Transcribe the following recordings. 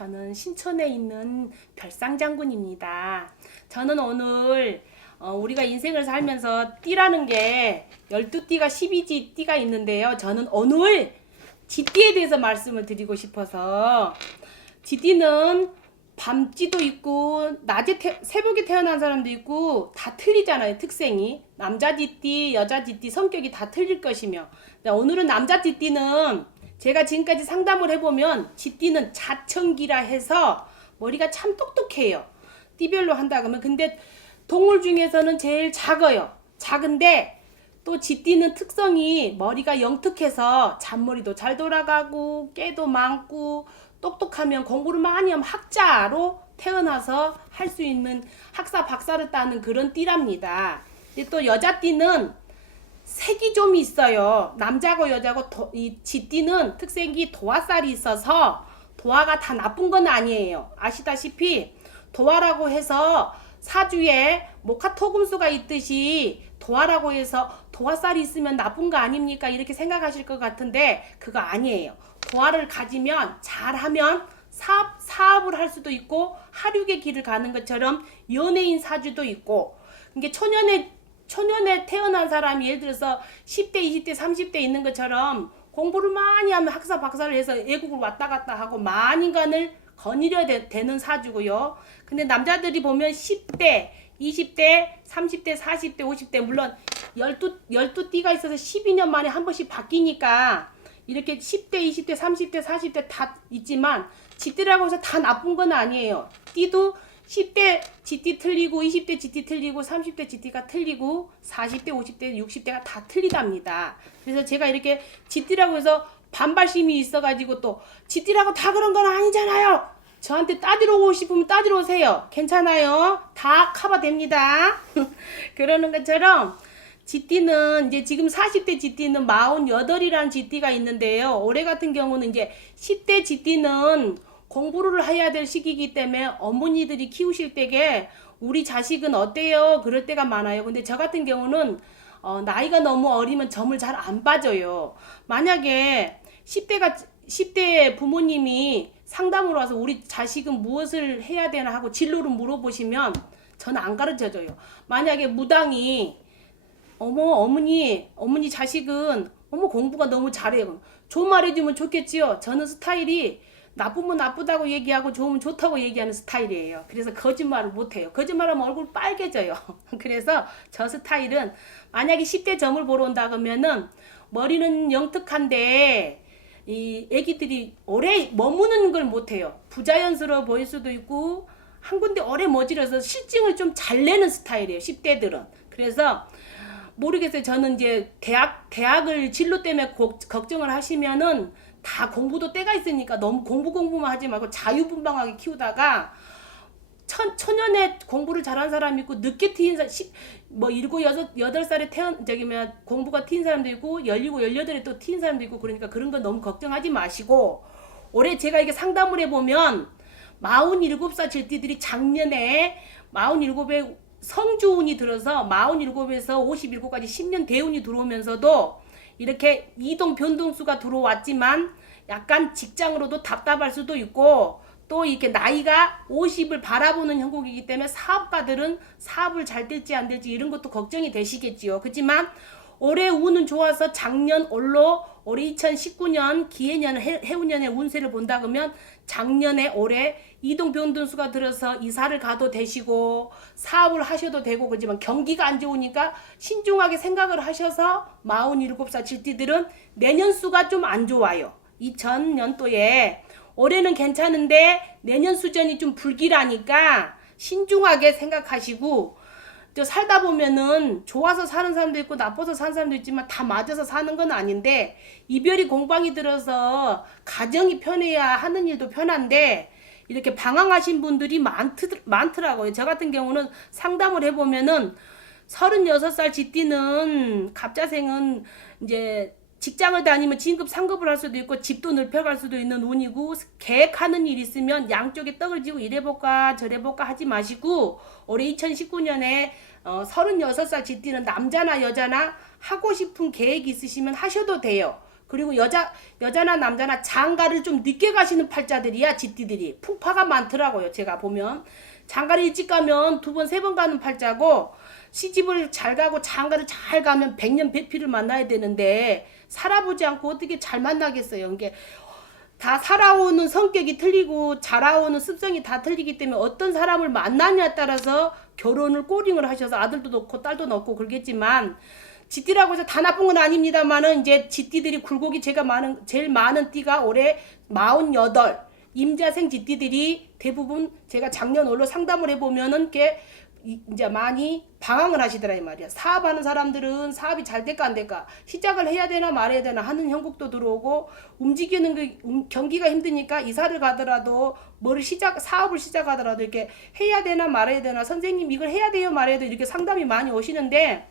저는 신촌에 있는 별상장군입니다. 저는 오늘 우리가 인생을 살면서 띠라는 게 12띠가 12지 띠가 있는데요. 저는 오늘 쥐띠에 대해서 말씀을 드리고 싶어서, 쥐띠는 밤띠도 있고 새벽에 태어난 사람도 있고 다 틀리잖아요. 특성이 남자 쥐띠, 여자 쥐띠 성격이 다 틀릴 것이며, 오늘은 남자 쥐띠는 제가 지금까지 상담을 해보면 쥐띠는 자청기라 해서 머리가 참 똑똑해요. 띠별로 한다 그러면. 근데 동물 중에서는 제일 작아요. 작은데 또 쥐띠는 특성이 머리가 영특해서 잔머리도 잘 돌아가고 깨도 많고 똑똑하면 공부를 많이 하면 학자로 태어나서 할 수 있는 학사 박사를 따는 그런 띠랍니다. 근데 또 여자띠는 색이 좀 있어요. 남자고 여자고 이 쥐띠는 특색이 도화살이 있어서, 도화가 다 나쁜 건 아니에요. 아시다시피 도화라고 해서 사주에 목화토금수가 있듯이 도화라고 해서 도화살이 있으면 나쁜 거 아닙니까? 이렇게 생각하실 것 같은데 그거 아니에요. 도화를 가지면 잘하면 사업을 할 수도 있고 하륙의 길을 가는 것처럼 연예인 사주도 있고, 이게 초년에 태어난 사람이 예를 들어서 10대, 20대, 30대 있는 것처럼 공부를 많이 하면 학사 박사를 해서 외국을 왔다 갔다 하고 만인간을 거느려 되는 사주고요. 근데 남자들이 보면 10대, 20대, 30대, 40대, 50대, 물론 12띠가 있어서 12년 만에 한 번씩 바뀌니까 이렇게 10대, 20대, 30대, 40대 다 있지만 쥐띠라고 해서 다 나쁜 건 아니에요. 띠도 10대 쥐띠 틀리고 20대 쥐띠 틀리고 30대 쥐띠가 틀리고 40대 50대 60대가 다 틀리답니다. 그래서 제가 이렇게 쥐띠라고 해서 반발심이 있어가지고, 또 쥐띠라고 다 그런 건 아니잖아요. 저한테 따지러 오고 싶으면 따지러 오세요. 괜찮아요. 다 커버됩니다. 그러는 것처럼 쥐띠는 이제 지금 40대 쥐띠는 48이라는 쥐띠가 있는데요. 올해 같은 경우는 이제 10대 쥐띠는 공부를 해야 될 시기이기 때문에 어머니들이 키우실 때에 우리 자식은 어때요? 그럴 때가 많아요. 근데 저 같은 경우는 나이가 너무 어리면 점을 잘 안 봐줘요. 만약에 10대 부모님이 상담으로 와서 우리 자식은 무엇을 해야 되나 하고 진로를 물어보시면 저는 안 가르쳐줘요. 만약에 무당이 어머니 자식은 공부가 너무 잘해요. 좋은 말 해주면 좋겠지요. 저는 스타일이 나쁘면 나쁘다고 얘기하고 좋으면 좋다고 얘기하는 스타일이에요. 그래서 거짓말을 못해요. 거짓말하면 얼굴 빨개져요. 그래서 저 스타일은 만약에 10대 점을 보러 온다 그러면은 머리는 영특한데 이 애기들이 오래 머무는 걸 못해요. 부자연스러워 보일 수도 있고 한 군데 오래 머질러서 실증을 좀 잘 내는 스타일이에요. 10대들은. 그래서 모르겠어요. 저는 이제 대학을 진로 때문에 걱정을 하시면은 다 공부도 때가 있으니까 너무 공부만 하지 말고 자유분방하게 키우다가 초년에 공부를 잘한 사람이 있고 늦게 튀인 사람, 뭐 7, 8살에 공부가 튀인 사람도 있고 17, 18에 또 튀인 사람도 있고, 그러니까 그런 거 너무 걱정하지 마시고, 올해 제가 이렇게 상담을 해보면 47살 질띠들이 작년에 47에 성주운이 들어서 47에서 57까지 10년 대운이 들어오면서도 이렇게 이동 변동수가 들어왔지만 약간 직장으로도 답답할 수도 있고, 또 이렇게 나이가 50을 바라보는 형국이기 때문에 사업가들은 사업을 잘 될지 안 될지 이런 것도 걱정이 되시겠지요. 그렇지만 올해 운은 좋아서 작년 올해 2019년 기해년 해운년의 운세를 본다 그러면 작년에 올해 이동 변동수가 들어서 이사를 가도 되시고 사업을 하셔도 되고, 그렇지만 경기가 안 좋으니까 신중하게 생각을 하셔서 47살 질띠들은 내년 수가 좀 안 좋아요. 2000년도에 올해는 괜찮은데 내년 수전이 좀 불길하니까 신중하게 생각하시고, 또 살다 보면은 좋아서 사는 사람도 있고 나빠서 사는 사람도 있지만 다 맞아서 사는 건 아닌데, 이별이 공방이 들어서 가정이 편해야 하는 일도 편한데 이렇게 방황하신 분들이 많더라고요. 저 같은 경우는 상담을 해보면은 36살 쥐띠는 갑자생은 이제 직장을 다니면 진급 상급을 할 수도 있고 집도 넓혀갈 수도 있는 운이고, 계획하는 일 있으면 양쪽에 떡을 쥐고 이래볼까 저래볼까 하지 마시고, 올해 2019년에 36살 쥐띠는 남자나 여자나 하고 싶은 계획이 있으시면 하셔도 돼요. 그리고 여자나 남자나 장가를 좀 늦게 가시는 팔자들이야. 쥐띠들이 풍파가 많더라고요. 제가 보면 장가를 일찍 가면 2번 3번 가는 팔자고, 시집을 잘 가고 장가를 잘 가면 백년배필을 만나야 되는데 살아보지 않고 어떻게 잘 만나겠어요. 이게 다 살아오는 성격이 틀리고 자라오는 습성이 다 틀리기 때문에 어떤 사람을 만나냐에 따라서 결혼을 꼬링을 하셔서 아들도 낳고 딸도 낳고 그러겠지만, 쥐띠라고 해서 다 나쁜 건 아닙니다만은 이제 쥐띠들이 굴곡이 제일 많은 띠가 올해 48 임자생 쥐띠들이 대부분 제가 작년 올로 상담을 해보면은 이렇게 이제 많이 방황을 하시더라 이 말이야. 사업하는 사람들은 사업이 잘 될까 안 될까, 시작을 해야 되나 말아야 되나 하는 형국도 들어오고, 움직이는 경기가 힘드니까 이사를 가더라도 사업을 시작하더라도 이렇게 해야 되나 말아야 되나, 선생님 이걸 해야 돼요 말아야 돼요, 이렇게 상담이 많이 오시는데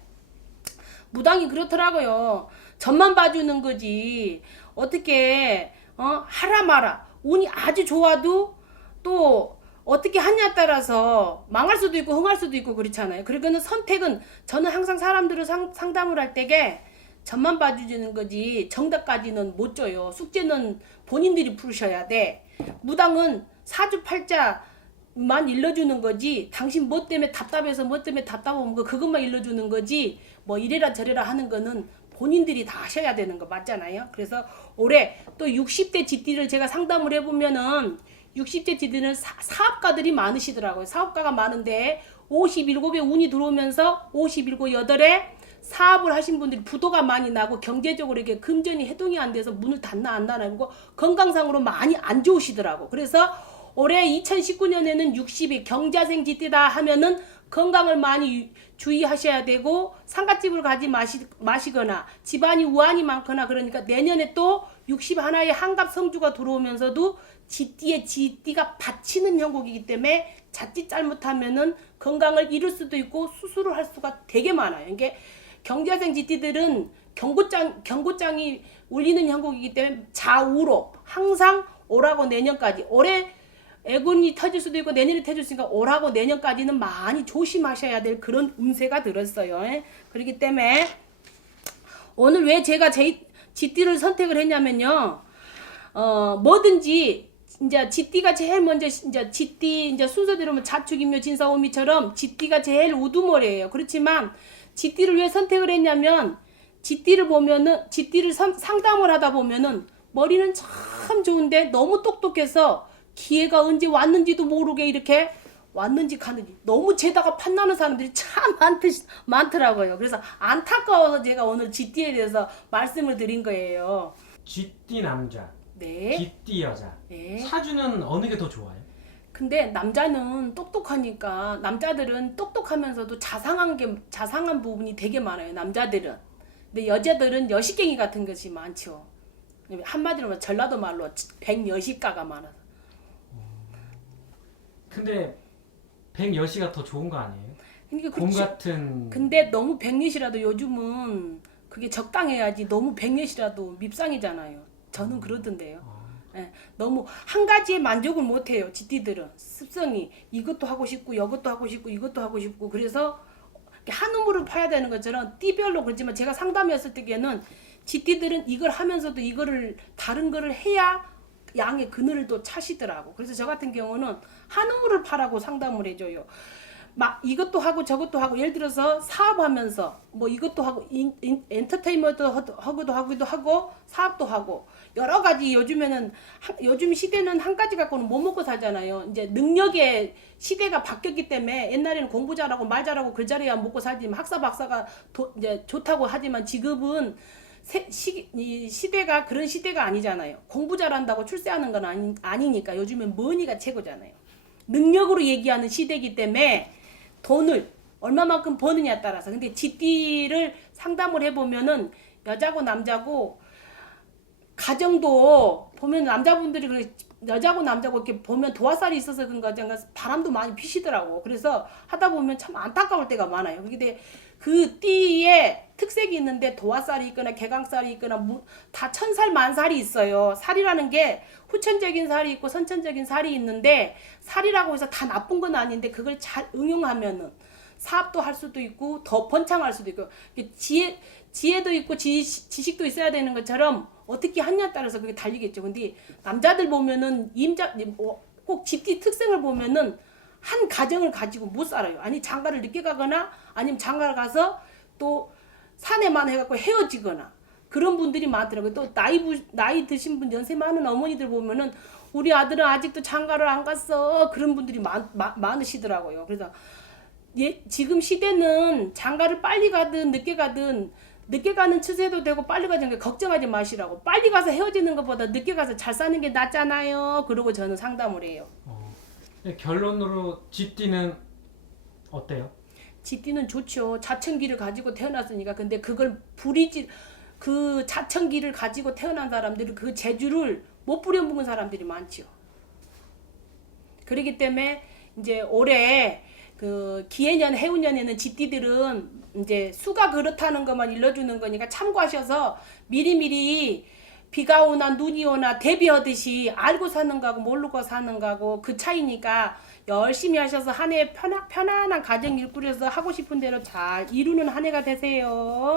무당이 그렇더라고요. 점만 봐주는 거지 어떻게 하라 마라. 운이 아주 좋아도 또 어떻게 하냐에 따라서 망할 수도 있고 흥할 수도 있고 그렇잖아요. 그러니까 선택은, 저는 항상 사람들을 상담을 할 때게 점만 봐주는 거지 정답까지는 못 줘요. 숙제는 본인들이 풀으셔야 돼. 무당은 사주팔자만 일러주는 거지, 당신 뭐 때문에 답답해서 뭐 때문에 답답하면 그것만 일러주는 거지, 뭐 이래라 저래라 하는 거는 본인들이 다 하셔야 되는 거 맞잖아요. 그래서 올해 또 60대 쥐띠를 제가 상담을 해보면은 60대 쥐띠는 사업가들이 많으시더라고요. 사업가가 많은데 57에 운이 들어오면서 57, 8에 사업을 하신 분들이 부도가 많이 나고 경제적으로 이렇게 금전이 해동이 안 돼서 문을 닫나 안 닫고 건강상으로 많이 안 좋으시더라고. 그래서 올해 2019년에는 60이 경자생 쥐띠다 하면은 건강을 많이 주의하셔야 되고, 상갓집을 가지 마시거나 집안이 우환이 많거나, 그러니까 내년에 또 60 하나의 한갑 성주가 들어오면서도 쥐띠가 받치는 형국이기 때문에 자칫 잘못하면은 건강을 잃을 수도 있고 수술을 할 수가 되게 많아요. 이게 경자생 쥐띠들은 경고장이 울리는 형국이기 때문에 좌우로 항상 올하고 내년까지, 올해 애군이 터질 수도 있고 내년에 터질 수 있으니까 올하고 내년까지는 많이 조심하셔야 될 그런 운세가 들었어요. 그렇기 때문에 오늘 왜 제가 쥐띠를 선택을 했냐면요, 뭐든지 이제 쥐띠가 제일 먼저, 이제 쥐띠 이제 순서대로면 자축인묘 진사오미처럼 쥐띠가 제일 우두머리예요. 그렇지만 쥐띠를 왜 선택을 했냐면, 쥐띠를 보면은, 쥐띠를 상담을 하다 보면은 머리는 참 좋은데 너무 똑똑해서 기회가 언제 왔는지도 모르게 이렇게 왔는지 가는지 너무 재다가 판나는 사람들이 참 많더라고요. 그래서 안타까워서 제가 오늘 쥐띠에 대해서 말씀을 드린 거예요. 쥐띠 남자, 네. 쥐띠 여자. 네. 사주는 어느 게 더 좋아요? 근데 남자는 똑똑하니까, 남자들은 똑똑하면서도 자상한 부분이 되게 많아요. 남자들은. 근데 여자들은 여식갱이 같은 것이 많죠. 한마디로 말하면 전라도 말로 백여식가가 많아서. 근데 백여시가 더 좋은 거 아니에요? 그러니까 곰 같은. 근데 너무 백넷이라도 요즘은 그게 적당해야지, 너무 백넷이라도 밉상이잖아요. 저는 그러던데요. 예, 너무 한 가지에 만족을 못해요. 쥐띠들은 습성이 이것도 하고 싶고 이것도 하고 싶고 이것도 하고 싶고, 그래서 한 우물을 파야 되는 것처럼 띠별로. 그렇지만 제가 상담했을 때에는 쥐띠들은 이걸 하면서도 이거를 다른 거를 해야 양의 그늘을 또 차시더라고. 그래서 저 같은 경우는 한 우물을 파라고 상담을 해줘요. 막 이것도 하고 저것도 하고, 예를 들어서 사업하면서 뭐 이것도 하고 엔터테인먼트 하기도 하고 사업도 하고 여러 가지. 요즘 시대는 한 가지 갖고는 못 먹고 살잖아요. 이제 능력의 시대가 바뀌었기 때문에, 옛날에는 공부 잘하고 말 잘하고 글 잘해야 먹고 살지만 학사 박사가 이제 좋다고 하지만, 지금은 이 시대가 그런 시대가 아니잖아요. 공부 잘한다고 출세하는 건 아니니까 요즘엔 머니가 최고잖아요. 능력으로 얘기하는 시대이기 때문에 돈을 얼마만큼 버느냐에 따라서. 근데 쥐띠를 상담을 해보면은 여자고 남자고 가정도 보면, 남자분들이 그래, 여자고 남자고 이렇게 보면 도화살이 있어서 그런가 바람도 많이 피시더라고. 그래서 하다 보면 참 안타까울 때가 많아요. 근데 그 띠에 특색이 있는데 도화살이 있거나 개강살이 있거나 다 천살 만살이 있어요. 살이라는 게 후천적인 살이 있고 선천적인 살이 있는데, 살이라고 해서 다 나쁜 건 아닌데 그걸 잘 응용하면은 사업도 할 수도 있고 더 번창할 수도 있고 지혜도 있고 지식도 있어야 되는 것처럼 어떻게 하냐에 따라서 그게 달리겠죠. 근데 남자들 보면은 꼭 집뒤 특성을 보면은 한 가정을 가지고 못 살아요. 아니 장가를 늦게 가거나 아니면 장가를 가서 또 사내만 해갖고 헤어지거나 그런 분들이 많더라고요. 또 나이 드신 분 연세 많은 어머니들 보면은 우리 아들은 아직도 장가를 안 갔어. 그런 분들이 많으시더라고요. 그래서 지금 시대는 장가를 빨리 가든 늦게 가든 늦게 가는 추세도 되고 빨리 가는 게 걱정하지 마시라고. 빨리 가서 헤어지는 것보다 늦게 가서 잘 사는 게 낫잖아요. 그러고 저는 상담을 해요. 결론으로 쥐띠는 어때요? 쥐띠는 좋죠. 자천기를 가지고 태어났으니까. 근데 그걸 그 자천기를 가지고 태어난 사람들은 그 재주를 못 부려먹은 사람들이 많죠. 그렇기 때문에 이제 올해 그 기해년 해운년에는 쥐띠들은 이제 수가 그렇다는 것만 일러주는 거니까 참고하셔서 미리미리 비가 오나 눈이 오나 대비하듯이 알고 사는 거하고 모르고 사는 거하고 그 차이니까 열심히 하셔서 한 해 편안한 가정 일 꾸려서 하고 싶은 대로 잘 이루는 한 해가 되세요.